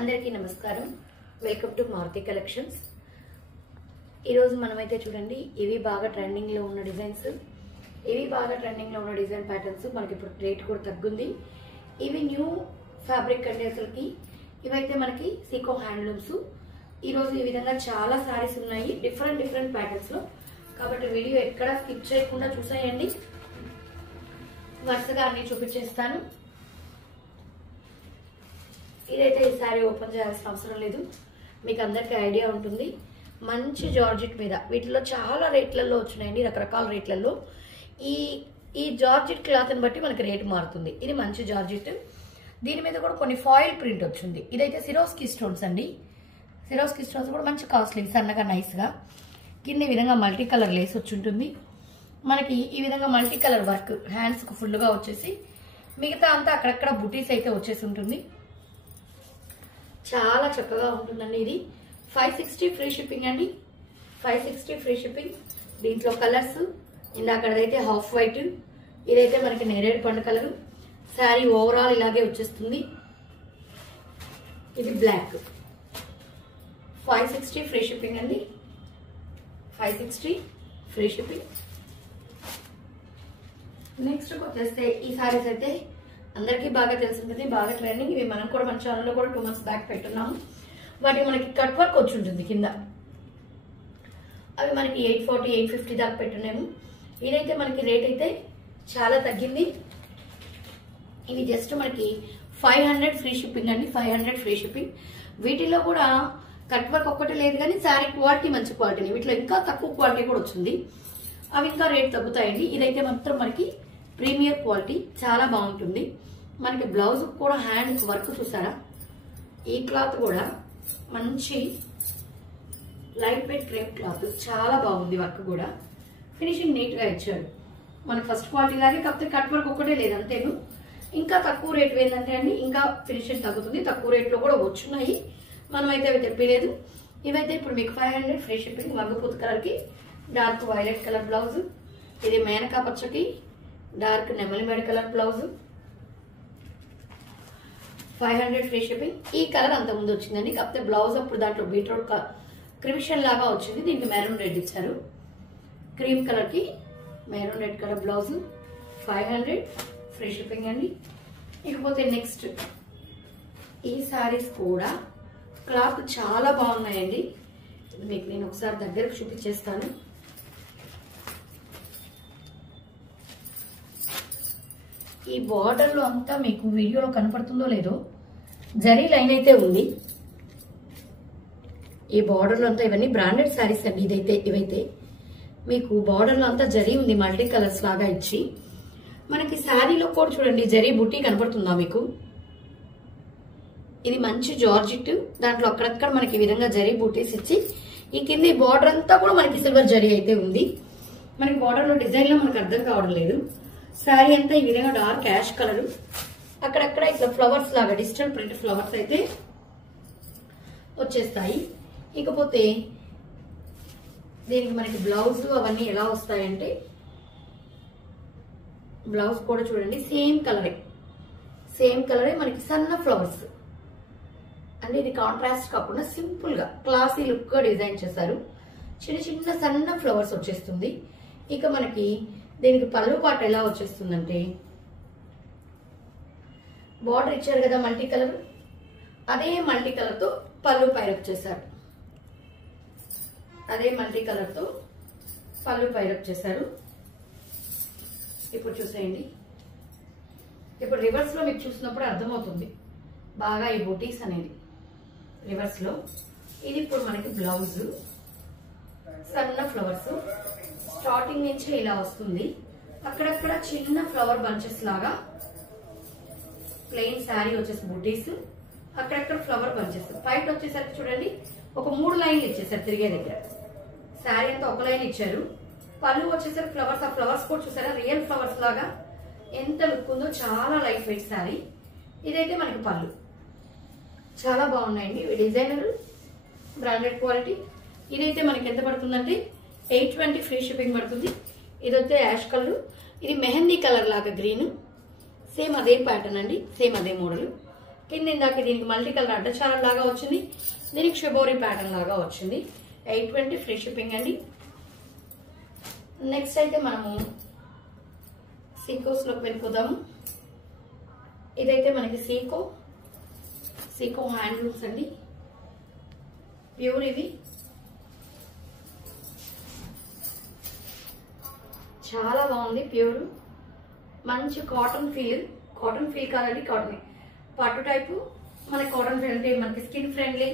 అందరికీ నమస్కారం. Welcome to Maruti collections. ఈరోజు మనమైతే చూడండి, ఇవి బాగా ట్రెండింగ్లో ఉన్న డిజైన్స్, డిజైన్ ప్యాటర్న్స్. మనకి ఇప్పుడు రేట్ కూడా తగ్గుంది. ఇవి న్యూ ఫ్యాబ్రిక్ అండి. అసలుకి ఇవైతే మనకి సీకో హ్యాండ్లూమ్స్. ఈరోజు ఈ విధంగా చాలా సారీస్ ఉన్నాయి డిఫరెంట్ ప్యాటర్న్స్లో. కాబట్టి వీడియో ఎక్కడ స్కిప్ చేయకుండా చూసేయండి. వరుసగా అన్ని చూపించేస్తాను. ఇదైతే ఈ సారీ ఓపెన్ చేయాల్సిన అవసరం లేదు, మీకు అందరికీ ఐడియా ఉంటుంది. మంచి జార్జెట్ మీద వీటిలో చాలా రేట్లలో వచ్చినాయండి, రకరకాల రేట్లలో. ఈ జార్జెట్ క్లాత్ని బట్టి మనకి రేటు మారుతుంది. ఇది మంచి జార్జెట్, దీని మీద కూడా కొన్ని ఫాయిల్ ప్రింట్ వచ్చింది. ఇదైతే సిరోస్కి స్టోన్స్ అండి. సిరోస్కి స్టోన్స్ కూడా మంచి కాస్ట్లీ, సన్నగా నైస్గా. కింద ఈ విధంగా మల్టీ కలర్ లేస్ వచ్చి ఉంటుంది. మనకి ఈ విధంగా మల్టీ కలర్ వర్క్ హ్యాండ్స్కి ఫుల్గా వచ్చేసి, మిగతా అంతా అక్కడక్కడ బుటీస్ అయితే వచ్చేసి ఉంటుంది. చాలా చక్కగా ఉంటుందండి. ఇది 560 ఫ్రీ షిప్పింగ్ అండి. 560 ఫ్రీ షిప్పింగ్. దీంట్లో కలర్స్ ఇందాకడైతే హాఫ్ వైట్, ఇదైతే మనకి నేరేడు పండు కలర్. శారీ ఓవరాల్ ఇలాగే వచ్చేస్తుంది. ఇది బ్లాక్. 560 ఫ్రీ షిప్పింగ్ అండి. 560 ఫ్రీ షిప్పింగ్. నెక్స్ట్ వచ్చేస్తే ఈ సారీస్ అయితే అందరికీ బాగా తెలిసింది, బాగా ట్రెండింగ్. ఇవి మనం కూడా మన ఛానల్లో కూడా 2 months బ్యాక్ పెట్టున్నాము. వాటికి మనకి కట్ వర్క్ వచ్చి ఉంటుంది కింద. అవి మనకి 840, 850 దాకా పెట్టున్నాము. ఇదైతే మనకి రేట్ అయితే చాలా తగ్గింది. ఇవి జస్ట్ మనకి 500 ఫ్రీ షిప్పింగ్ అండి. 500 ఫ్రీ షిప్పింగ్. వీటిలో కూడా కట్ వర్క్ ఒక్కటే లేదు, కానీ శారీ క్వాలిటీ మంచి క్వాలిటీ. వీటిలో ఇంకా తక్కువ క్వాలిటీ కూడా వచ్చింది. అవి ఇంకా రేట్ తగ్గుతాయండి. ఇదైతే మాత్రం మనకి ప్రీమియర్ క్వాలిటీ, చాలా బాగుంటుంది. మనకి బ్లౌజ్ కూడా హ్యాండ్ వర్క్ చూసారా. ఈ క్లాత్ కూడా మంచి లైట్ వెయిట్ క్రేప్ క్లాత్, చాలా బాగుంది. వర్క్ కూడా ఫినిషింగ్ నీట్ గా ఇచ్చాడు. మనకి ఫస్ట్ క్వాలిటీ లాగే, కాకపోతే కట్ వర్క్ ఒక్కటే లేదు అంతేను. ఇంకా తక్కువ రేట్ ఏంటంటే అండి, ఇంకా ఫినిషింగ్ తగ్గుతుంది. తక్కువ రేట్లో కూడా వచ్చున్నాయి, మనమైతే అవి తెప్పలేదు. ఇవైతే ఇప్పుడు మీకు 500 ఫ్రీ షిప్పింగ్. వంగపూత కలర్ కి డార్క్ వైలెట్ కలర్ బ్లౌజ్. ఇది మేనకా పచ్చకి డార్క్ నెమలి మెడ కలర్ బ్లౌజ్. 500 free shipping. ఈ కలర్ అంత ముందు వచ్చిందండి, కాకపోతే బ్లౌజ్ అప్పుడు దాంట్లో బీట్రూట్ క్రిమిషన్ లాగా వచ్చింది. దీనికి మెరూన్ రెడ్ ఇచ్చారు. క్రీమ్ కలర్ కి maroon red colour blouse. 500 free shipping అండి. ఇకపోతే నెక్స్ట్ ఈ సారీస్ కూడా క్లాత్ చాలా బాగున్నాయండి. మీకు నేను ఒకసారి దగ్గరకు చూపించేస్తాను. ఈ బార్డర్ లో అంతా మీకు వీడియోలో కనపడుతుందో లేదో, జరీ లైన్ అయితే ఉంది. ఈ బార్డర్ లో అంతా ఇవన్నీ బ్రాండెడ్ శారీస్ అండి. ఇవైతే మీకు బార్డర్ లో అంతా జరీ ఉంది, మల్టీ కలర్స్ లాగా ఇచ్చి. మనకి శారీలో కూడా చూడండి జరీ బుట్టి కనపడుతుందా మీకు. ఇది మంచి జార్జిట్, దాంట్లో అక్కడక్కడ మనకి ఈ విధంగా జరీ బూటీస్ ఇచ్చి, ఈ కింద ఈ బార్డర్ అంతా కూడా మనకి సిల్వర్ జరీ అయితే ఉంది. మనకి బార్డర్ లో డిజైన్ లో మనకు అర్థం కావడం లేదు. శారీ అంతా ఈ విధంగా డార్క్ యాష్ కలర్, అక్కడక్కడ ఇట్లా ఫ్లవర్స్ లాగా డిజిటల్ ప్రింట్ ఫ్లవర్స్ అయితే వచ్చేస్తాయి. ఇకపోతే దీనికి మనకి బ్లౌజ్ అవన్నీ ఎలా వస్తాయంటే, బ్లౌజ్ కూడా చూడండి సేమ్ కలరే మనకి సన్న ఫ్లవర్స్ అంటే, ఇది కాంట్రాస్ట్ కాకుండా సింపుల్ గా క్లాసీ లుక్ గా డిజైన్ చేశారు. చిన్న సన్న ఫ్లవర్స్ వచ్చేస్తుంది. ఇక మనకి దీనికి పళ్ళు పాట ఎలా వచ్చేస్తుందంటే, బార్డర్ ఇచ్చారు కదా మల్టీ కలర్, అదే మల్టీ కలర్ తో పళ్ళు పైరప్ చేశారు. ఇప్పుడు చూసేయండి. ఇప్పుడు రివర్స్ లో మీకు చూసినప్పుడు అర్థమవుతుంది బాగా ఈ బూటీస్ అనేది. రివర్స్ లో ఇది ఇప్పుడు మనకి బ్లౌజ్, సన్న ఫ్లవర్స్ స్టార్టింగ్ నుంచి ఇలా వస్తుంది. అక్కడక్కడ చిన్న ఫ్లవర్ బంచెస్ లాగా ప్లెయిన్ శారీ వచ్చేసి బూటీస్, అక్కడక్కడ ఫ్లవర్ బంచెస్. పైకి వచ్చేసరికి చూడండి ఒక 3 లైన్లు ఇచ్చేసారు తిరిగే దగ్గర. శారీ అంతా ఒక లైన్ ఇచ్చారు. పళ్ళు వచ్చేసరికి ఫ్లవర్స్, ఆ ఫ్లవర్స్ కూడా చూసారా రియల్ ఫ్లవర్స్ లాగా ఎంత లుక్ ఉందో. చాలా లైట్ వెయిట్ శారీ. ఇదైతే మనకి పళ్ళు చాలా బాగున్నాయండి. ఇవి డిజైనర్ బ్రాండెడ్ క్వాలిటీ. ఇదైతే మనకి ఎంత పడుతుందంటే 820 ఫ్రీ షిప్పింగ్ పడుతుంది. ఇదైతే యాష్ కలర్, ఇది మెహందీ కలర్ లాగా గ్రీన్. సేమ్ అదే ప్యాటర్న్ అండి, సేమ్ అదే మోడల్. కింద ఇందాక దీనికి మల్టీ కలర్ అడ్డచారం లాగా వచ్చింది, దీనికి షిబోరి ప్యాటర్న్ లాగా వచ్చింది. 820 ఫ్రీ షిప్పింగ్ అండి. నెక్స్ట్ అయితే మనము సీకోస్ లోకి వెళ్ళిపోదాము. ఇదైతే మనకి సీకో హ్యాండ్లూమ్స్ అండి, ప్యూర్. ఇవి చాలా బాగుంది, ప్యూర్, మంచి కాటన్ ఫీల్ కాదండి. కాటన్ పట్టు టైపు, మనకి కాటన్ ఫీల్ అంటే మనకి స్కిన్ ఫ్రెండ్లీ,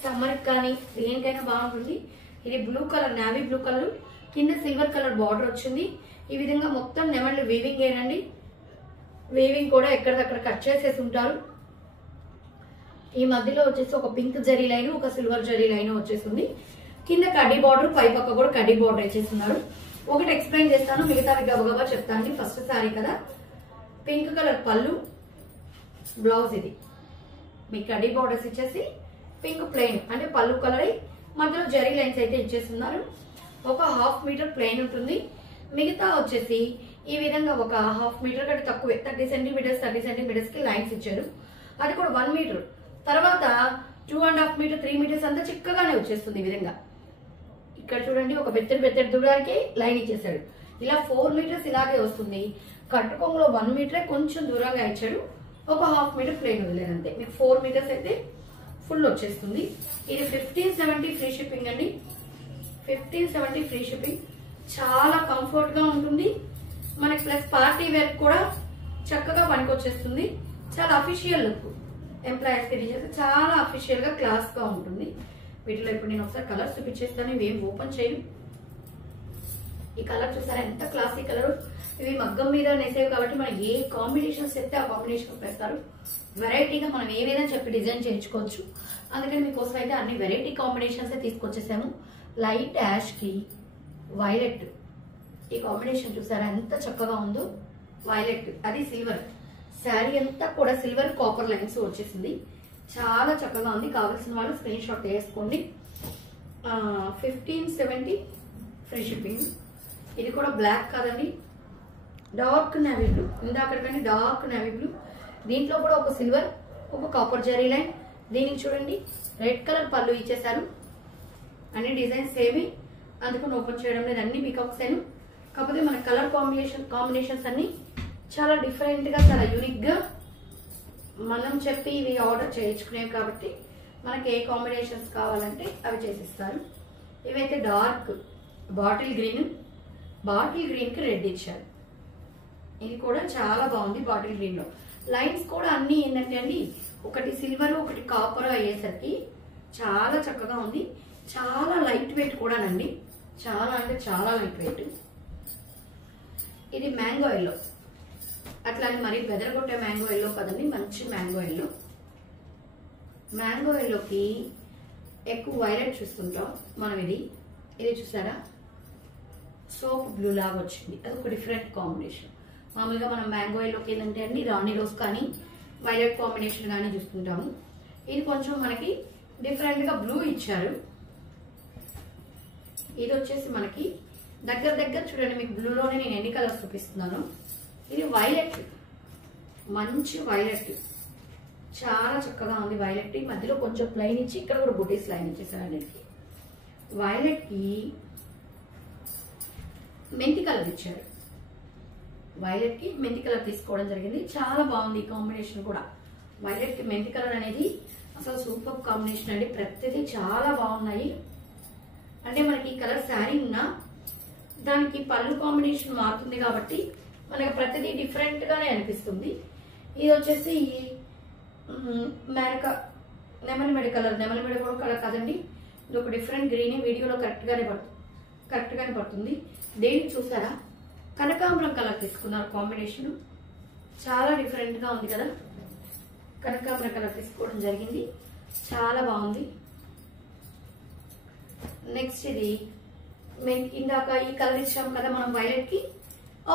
సమ్మర్ కానీ దేనికైనా బాగుంటుంది. ఇది blue colour, navy blue colour, కింద సిల్వర్ కలర్ బార్డర్ వచ్చింది. ఈ విధంగా మొత్తం నెమళ్ళు వీవింగ్ ఏనండి. వీవింగ్ కూడా ఎక్కడిదక్కడ కట్ చేసేసి ఉంటారు. ఈ మధ్యలో వచ్చేసి ఒక పింక్ జరీ లైన్, ఒక సిల్వర్ జరీ లైన్ వచ్చేసింది. కింద కడ్డీ బార్డర్, పై పక్క కూడా కడ్డీ బార్డర్ వేసేస్తున్నారు. ఒకటి ఎక్స్ప్లెయిన్ చేస్తాను, మిగతావి గబగబా చెప్తాను. ఫస్ట్ సారీ కదా, పింక్ కలర్ పళ్ళు, బ్లౌజ్. ఇది మీకు కడ్డీ బార్డర్స్ ఇచ్చేసి పింక్ ప్లెయిన్ అంటే పళ్ళు కలర్, మధ్యలో జరీ లైన్స్ అయితే ఇచ్చేస్తున్నారు. ఒక 1/2 మీటర్ ప్లెయిన్ ఉంటుంది. మిగతా వచ్చేసి ఈ విధంగా ఒక 1/2 మీటర్ కంటే తక్కువే, 30 సెంటీమీటర్స్ కి లైన్స్ ఇచ్చారు. అది కూడా 1 మీటర్. తర్వాత 2.5 మీటర్, 3 మీటర్స్ అంతా చిక్కగానే వచ్చేస్తుంది. ఈ విధంగా ఇక్కడ చూడండి, ఒక బెత్తడి దూరానికి లైన్ ఇచ్చేసాడు. ఇలా 4 మీటర్స్ ఇలాగే వస్తుంది. కట్టుకొంగులో 1 మీటరే కొంచెం దూరంగా ఇచ్చాడు. ఒక 1/2 మీటర్ ప్లెయిన్ వదిలేదు అంతే. మీకు 4 మీటర్స్ అయితే ఫుల్ వచ్చేస్తుంది. ఇది 1570 ఫ్రీ షిప్పింగ్ అండి. 1570 ఫ్రీ షిప్పింగ్. చాలా కంఫర్ట్ గా ఉంటుంది మనకి, ప్లస్ పార్టీ వేర్ కూడా చక్కగా పనికొచ్చేస్తుంది. చాలా అఫీషియల్ లుక్, ఎంప్లాయీస్ కి చేస్తే చాలా అఫీషియల్ గా క్లాస్ గా ఉంటుంది. వీటిలో ఇప్పుడు నేను ఒకసారి కలర్స్ చూపించేస్తాను. ఇవి ఏం ఓపెన్ చేయను. ఈ కలర్ చూసారా ఎంత క్లాసీ కలర్. ఇవి మగ్గం మీద నేసేవి కాబట్టి మనం ఏ కాంబినేషన్స్ చెప్తే ఆ కాంబినేషన్స్ పెడతారు. వెరైటీగా మనం ఏదైనా చెప్పి డిజైన్ చేయించుకోవచ్చు. అందుకని మీకోసం అయితే అన్ని వెరైటీ కాంబినేషన్స్ తీసుకొచ్చేసాము. లైట్ యాష్ కి వైలెట్, ఈ కాంబినేషన్ చూసారా ఎంత చక్కగా ఉందో. వైలెట్, అది సిల్వర్. శారీ అంతా కూడా సిల్వర్ కాపర్ లైన్స్ వచ్చేసింది. చాలా చక్కగా ఉంది. కావాల్సిన వాళ్ళు స్క్రీన్ షాట్ వేసుకోండి. 1570 ఫ్రీ షిప్పింగ్. ఇది కూడా బ్లాక్ కాదండి, డార్క్ నేవీ బ్లూ. ఇందాకటికంటే డార్క్ నేవీ బ్లూ. దీంట్లో కూడా ఒక సిల్వర్, ఒక కాపర్ జరీ లైన్. దీనికి చూడండి రెడ్ కలర్ పళ్ళు ఇచ్చేసారు. అన్ని డిజైన్స్ సేమ్, అందుకని ఓపెన్ చేయడం లేదు. అన్ని పికాక్స్ అయినా, కాకపోతే మన కలర్ కాంబినేషన్స్ అన్ని చాలా డిఫరెంట్ గా, చాలా యూనిక్ గా మనం చెప్పి ఇవి ఆర్డర్ చేయించుకునేవి కాబట్టి మనకి ఏ కాంబినేషన్స్ కావాలంటే అవి చేసిస్తారు. ఇవైతే డార్క్ బాటిల్ గ్రీన్ కి రెడ్ ఇచ్చారు. ఇది కూడా చాలా బాగుంది. బాటిల్ గ్రీన్ లో లైన్స్ కూడా అన్ని ఏంటంటే అండి, ఒకటి సిల్వర్ ఒకటి కాపర్ అయ్యేసరికి చాలా చక్కగా ఉంది. చాలా లైట్ వెయిట్ కూడానండి, చాలా అంటే చాలా లైట్ వెయిట్. ఇది మ్యాంగో ఎల్లో, అట్లానే మరి బెదరగొట్టే మ్యాంగో ఎల్లో కదండి, మంచి మ్యాంగో ఎల్లో. మ్యాంగో ఎల్లోకి ఎక్కువ వైలెట్ చూస్తుంటాం మనం. ఇది చూసారా సోప్ బ్లూ లాగా వచ్చింది. అది ఒక డిఫరెంట్ కాంబినేషన్. మామూలుగా మనం మ్యాంగో ఎల్లోకి ఏంటంటే అండి రాణి రోజ్ కానీ వైలెట్ కాంబినేషన్ కానీ చూస్తుంటాము. ఇది కొంచెం మనకి డిఫరెంట్ గా బ్లూ ఇచ్చారు. ఇది వచ్చేసి మనకి దగ్గర చూడండి, మీకు బ్లూలోనే నేను ఎన్ని కలర్స్ చూపిస్తున్నాను. ఇది వైలెట్, మంచి వైలెట్, చాలా చక్కగా ఉంది. వైలెట్ మధ్యలో కొంచెం ప్లైన్ ఇచ్చి ఇక్కడ కూడా బుటీస్ లైన్ ఇచ్చేసారు. అన్నిటికి వైలెట్ కి మెంతి కలర్ ఇచ్చారు. వైలెట్ కి మెంతి కలర్ తీసుకోవడం జరిగింది. చాలా బాగుంది ఈ కాంబినేషన్ కూడా. వైలెట్ కి మెంతి కలర్ అనేది అసలు సూపర్ కాంబినేషన్ అండి. ప్రతిదీ చాలా బాగున్నాయి. అంటే మనకి ఈ కలర్ శారీ ఉన్నా దానికి పళ్ళు కాంబినేషన్ మారుతుంది కాబట్టి మనకి ప్రతిదీ డిఫరెంట్ గానే అనిపిస్తుంది. ఇది వచ్చేసి మేరక నెమలిమెడ కలర్. నెమలిమెడ కూడా కలర్ కాదండి, ఇది ఒక డిఫరెంట్ గ్రీన్. వీడియోలో కరెక్ట్ గానే పడుతుంది. దేనికి చూసారా కనకాంబరం కలర్ తీసుకున్నారు. కాంబినేషన్ చాలా డిఫరెంట్ గా ఉంది కదా. కనకాంబరం కలర్ తీసుకోవడం జరిగింది. చాలా బాగుంది. నెక్స్ట్ ఇది ఇందాక ఈ కలర్ ఇచ్చాం కదా మనం, వైలెట్ కి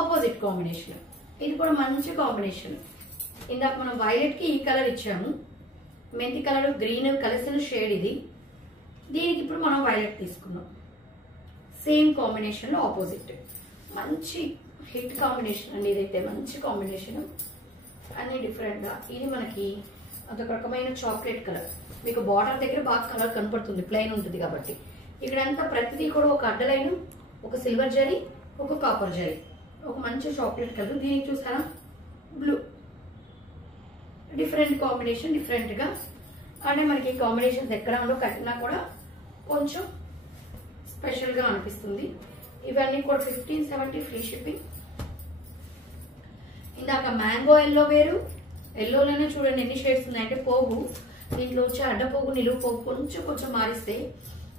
ఆపోజిట్ కాంబినేషన్. ఇది కూడా మంచి కాంబినేషన్. ఇందాక మనం వైలెట్ కి ఈ కలర్ ఇచ్చాము, మెంతి కలర్ గ్రీన్ కలిసిన షేడ్ ఇది. దీనికి ఇప్పుడు మనం వైలెట్ తీసుకున్నాం. సేమ్ కాంబినేషన్ లో ఆపోజిట్. మంచి హిట్ కాంబినేషన్ అండి. ఇదైతే మంచి కాంబినేషన్, అన్ని డిఫరెంట్ గా. ఇది మనకి అదొక రకమైన చాక్లెట్ కలర్. మీకు బార్డర్ దగ్గర బాగా కలర్ కనపడుతుంది, ప్లెయిన్ ఉంటుంది కాబట్టి. ఇక్కడంతా ప్రతిదీ కూడా ఒక అడ్డలైన్, ఒక సిల్వర్ జరీ, ఒక కాపర్ జరీ, ఒక మంచి చాక్లెట్ కలర్. దీనికి చూసారా బ్లూ, డిఫరెంట్ కాంబినేషన్, డిఫరెంట్ గా. అంటే మనకి కాంబినేషన్స్ ఎక్కడ ఉండో కట్టినా కూడా కొంచెం స్పెషల్ గా అనిపిస్తుంది. ఇవన్నీ కూడా 1570 ఫ్రీ షిప్పింగ్. ఇందాక మ్యాంగో ఎల్లో వేరు, ఎల్లోలోనే చూడండి ఎన్ని షేడ్స్ ఉన్నాయంటే పోగు. దీంట్లో వచ్చి అడ్డ పోగు, నిలువు పోగు కొంచెం కొంచెం మారిస్తే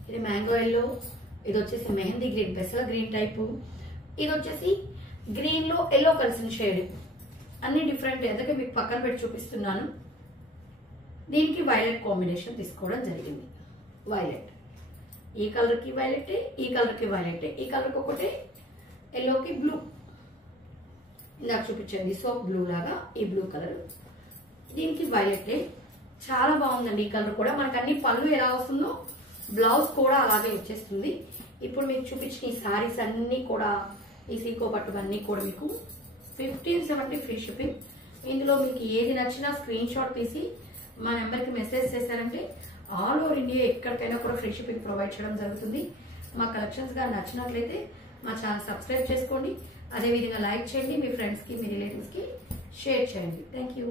ఇది మ్యాంగో ఎల్లో, ఇది వచ్చేసి మెహందీ గ్రీన్, పెసల గ్రీన్ టైపు, ఇది వచ్చేసి గ్రీన్ లో ఎల్లో కలిసిన షేడ్. అన్ని డిఫరెంట్, ఎందుకంటే మీకు పక్కన పెట్టి చూపిస్తున్నాను. దీనికి వైలెట్ కాంబినేషన్ తీసుకోవడం జరిగింది. వైలెట్, ఈ కలర్ కి వైలెట్, ఈ కలర్ కి వైలెట్, ఈ కలర్ కి ఒకటే, ఎల్లోకి బ్లూ, ఇందాక చూపించండి సోప్ బ్లూ లాగా ఈ బ్లూ కలర్, దీనికి వైలెట్. చాలా బాగుందండి ఈ కలర్ కూడా. మనకు అన్ని పళ్ళు ఎలా వస్తుందో బ్లౌజ్ కూడా అలాగే వచ్చేస్తుంది. ఇప్పుడు మీకు చూపించిన ఈ సారీస్ అన్ని కూడా, ఈ సీకో పట్టు అన్ని కూడా మీకు 1570 ఫ్రీ షిప్పింగ్. ఇందులో మీకు ఏది నచ్చినా స్క్రీన్ షాట్ తీసి మా నెంబర్కి మెసేజ్ చేశారంటే ఆల్ ఓవర్ ఇండియా ఎక్కడికైనా కూడా ఫ్రీ షిప్పింగ్ ప్రొవైడ్ చేయడం జరుగుతుంది. మా కలెక్షన్స్ గా నచ్చినట్లయితే మా ఛానల్ సబ్స్క్రైబ్ చేసుకోండి. అదేవిధంగా లైక్ చేయండి, మీ ఫ్రెండ్స్కి, మీ రిలేటివ్స్కి షేర్ చేయండి. Thank you.